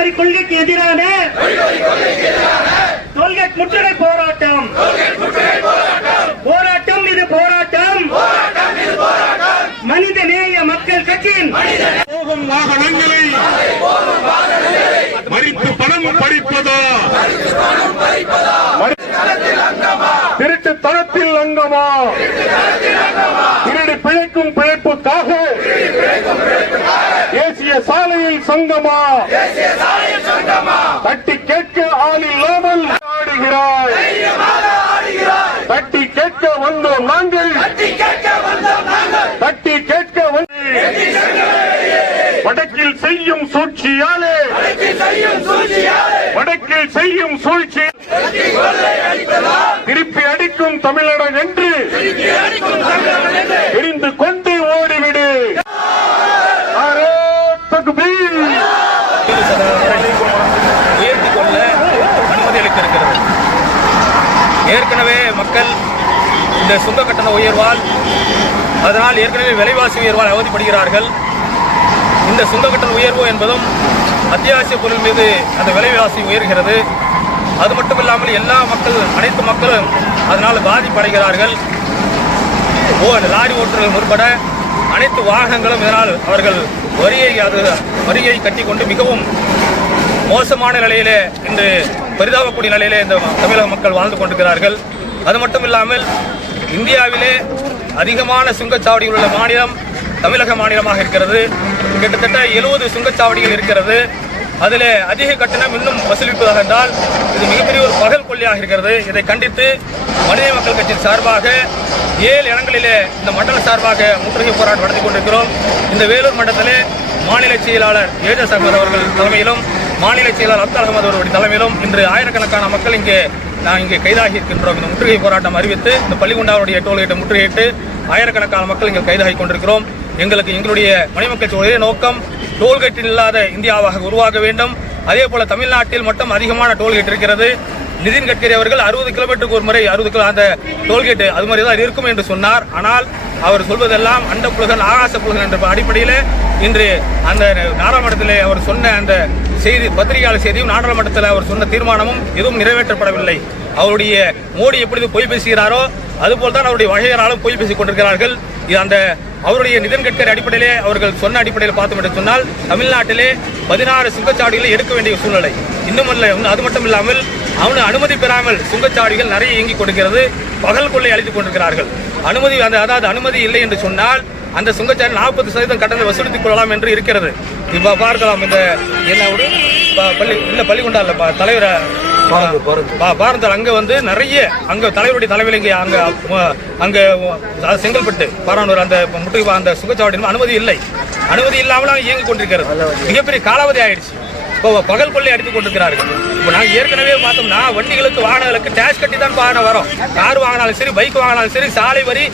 வரி கொள்கைக்கு எதிரான டோல்கேட் முற்றுகை போராட்டம். போராட்டம் இது போராட்டம். மனிதநேய மக்கள் கட்சியின் போகும் வாகனங்களை மறித்து பணம் பறிப்பதா, திருட்டு தரத்தில் அங்கமா, திருடி பிழைக்கும் பிழைப்புக்காக தேசிய சாலையில் சங்கமா, தட்டி கேட்க ஆள் இல்லாமல் ஆடுகிறாய். தட்டி கேட்க வந்தோம் நாங்கள், தட்டி கேட்க வந்து வடக்கில் செய்யும் சூழ்ச்சியாலே, வடக்கில் செய்யும் சூழ்ச்சி திருப்பி அடிக்கும் தமிழகம் என்று தெரிந்து கொண்டு ஓடிவிடு. உயர்த்திக் கொள்ள அனுமதி அளித்திருக்கிறது. ஏற்கனவே மக்கள் இந்த சுங்க கட்டண உயர்வால், அதனால் ஏற்கனவே விலைவாசி உயர்வால் அவதிப்படுகிறார்கள். இந்த சுங்க கட்டண உயர்வு என்பதும் அத்தியாவசிய பொருள் மீது அந்த விலைவாசி உயர்கிறது. அது மட்டுமில்லாமல் எல்லா அனைத்து மக்களும் அதனால் பாதிப்படைகிறார்கள். லாரி ஓட்டுநர்கள் உட்பட அனைத்து வாகனங்களும் இதனால் அவர்கள் வரியை கட்டிக்கொண்டு மிகவும் மோசமான நிலையிலே, இன்று பரிதாபக்கூடிய நிலையிலே இந்த தமிழக மக்கள் வாழ்ந்து கொண்டிருக்கிறார்கள். அது மட்டும் இல்லாமல் இந்தியாவிலே அதிகமான சுங்கச்சாவடிகள் உள்ள மாநிலம் தமிழக மாநிலமாக இருக்கிறது. கிட்டத்தட்ட 70 சுங்கச்சாவடிகள் இருக்கிறது. அதில் அதிக கட்டணம் இன்னும் வசூலிப்பதாக என்றால் இது மிகப்பெரிய ஒரு பகல் கொள்ளையாக இருக்கிறது. இதை கண்டித்து மனித மக்கள் கட்சியின் சார்பாக 7 இடங்களிலே இந்த மண்டல சார்பாக முற்றுகை போராட்டம் நடத்தி கொண்டிருக்கிறோம். இந்த வேலூர் மண்டலத்திலே மாநில செயலாளர் ஏஜஸ் அகமது அவர்கள் தலைமையிலும், மாநில செயலாளர் அப்துல் அகமது அவர்களுடைய தலைமையிலும் இன்று ஆயிரக்கணக்கான மக்கள் இங்கே கைதாகி இருக்கின்றோம். இந்த முற்றுகை போராட்டம் அறிவித்து இந்த பள்ளிகுண்டாவுடைய டோல்கேட்டை முற்றுகையிட்டு ஆயிரக்கணக்கான மக்கள் இங்கே கைதாகி கொண்டிருக்கிறோம். எங்களுடைய மணிமக்கள் ஒரே நோக்கம் டோல்கேட்டில் இல்லாத இந்தியாவாக உருவாக வேண்டும். அதே போல தமிழ்நாட்டில் மட்டும் அதிகமான டோல்கேட் இருக்கிறது. நிதின் கட்கரி அவர்கள் 60 கிலோமீட்டருக்கு ஒரு முறை 60 அந்த டோல்கேட் அது மாதிரி தான் இருக்கும் என்று சொன்னார். ஆனால் அவர் சொல்வதெல்லாம் அண்ட புலகன் ஆகாச புலகன் என்ற அடிப்படையில் இன்று அந்த நாடாளுமன்றத்தில் அவர் சொன்ன அந்த செய்தி, பத்திரிகையாளர் செய்தியும், நாடாளுமன்றத்தில் அவர் சொன்ன தீர்மானமும் எதுவும் நிறைவேற்றப்படவில்லை. அவருடைய மோடி எப்படி பொய் பேசுகிறாரோ அதுபோல் தான் அவருடைய வகையராலும் பொய் பேசிக் கொண்டிருக்கிறார்கள். அந்த அவருடைய நிதின் கட்கரி அடிப்படையிலே அவர்கள் சொன்ன அடிப்படையில் பார்த்தோம் என்று சொன்னால் தமிழ்நாட்டிலே 16 சுங்கச்சாவடிகளை எடுக்க வேண்டிய சூழ்நிலை இன்னும் இல்லை. அது மட்டும் இல்லாமல் அனுமதி பெறாமல் சுங்கச்சாவடிகள் நிறைய இயங்கிக் கொடுக்கிறது. பகல் கொள்ளை அளித்துக் கொண்டிருக்கிறார்கள். அதாவது அனுமதி இல்லை என்று சொன்னால் அந்த சுங்கச்சாவடி 40% கட்டணம் வசூலித்துக் கொள்ளலாம் என்று இருக்கிறது. இப்ப பார்க்கலாம். இந்த என்ன பள்ளிகொண்டால தலைவர் பாரந்தால் அங்க நிறைய தலைவருடைய தலைமையில் அங்க செங்கல்பட்டு பாரானூர் அந்த முற்றுகை அந்த சுங்கச்சாவடி அனுமதி இல்லை. அனுமதி இல்லாமல் இயங்கிக் கொண்டிருக்கிறது. மிகப்பெரிய காலாவதி ஆயிடுச்சு. இப்போ பகல் கொள்ளை அடித்துக் கொண்டிருக்கிறார்கள். இப்போ நாங்கள் ஏற்கனவே பார்த்தோம்னா வண்டிகளுக்கு வாகனங்களுக்கு டேக்ஸ் கட்டி தான் வாகனம் வரும். கார் வாங்கினாலும் சரி, பைக் வாங்கினாலும் சரி, சாலை வரி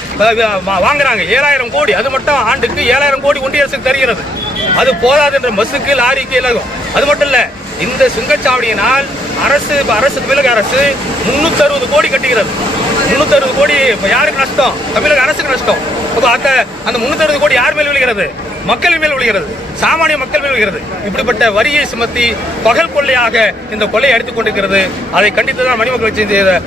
வாங்குறாங்க. 7000 கோடி. அது மட்டும் ஆண்டுக்கு 7000 கோடி ஒன்றிய அரசுக்கு தருகிறது. அது போதாது என்ற பஸ்ஸுக்கு, லாரிக்கு எல்லாம். அது மட்டும் இல்ல, இந்த சுங்கச்சாவடியினால் தமிழக அரசு 360 கோடி கட்டுகிறது. 360 கோடி யாருக்கு நஷ்டம்? தமிழக அரசுக்கு நஷ்டம். அந்த 360 கோடி யார் மேல் விழுகிறது? மக்கள் மேல் விழுகிறது, சாமானிய மக்கள் மேல் விழுகிறது. இப்படிப்பட்ட வரியை சுமத்தி பகல் கொள்ளையாக இந்த கொள்ளையை அடித்துக் கொண்டிருக்கிறது. அதை கண்டித்துதான் மணிமக்கள் கட்சி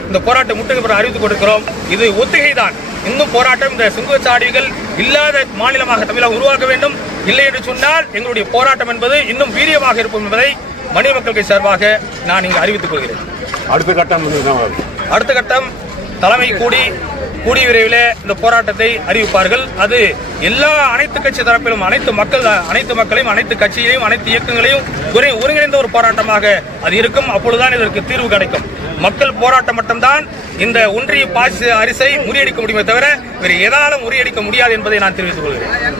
இந்த போராட்ட முற்றுகை அறிவித்துக் கொண்டிருக்கிறோம். இது ஒத்திகைதான். இன்னும் போராட்டம் இந்த சுங்கச்சாவடிகள் இல்லாத மாநிலமாக தமிழகம் உருவாக்க வேண்டும். இல்லை என்று சொன்னால் எங்களுடைய போராட்டம் என்பது இன்னும் வீரியமாக இருக்கும் என்பதை மனித மக்கள் கட்சி சார்பாக நான் இங்கு அறிவித்துக் கொள்கிறேன். அடுத்த கட்டம் தலைமை கூடிய விரைவில் இந்த போராட்டத்தை அறிவிப்பார்கள். அது அனைத்து கட்சி தரப்பிலும் அனைத்து மக்களையும் அனைத்து கட்சிகளையும் அனைத்து இயக்கங்களையும் ஒருங்கிணைந்த ஒரு போராட்டமாக அது இருக்கும். அப்பொழுதுதான் இதற்கு தீர்வு கிடைக்கும். மக்கள் போராட்டம் மட்டும்தான் இந்த ஒன்றிய பாசிச அரசை முறியடிக்க முடியுமே தவிர வேறு எதாலும் முறியடிக்க முடியாது என்பதை நான் தெரிவித்துக் கொள்கிறேன்.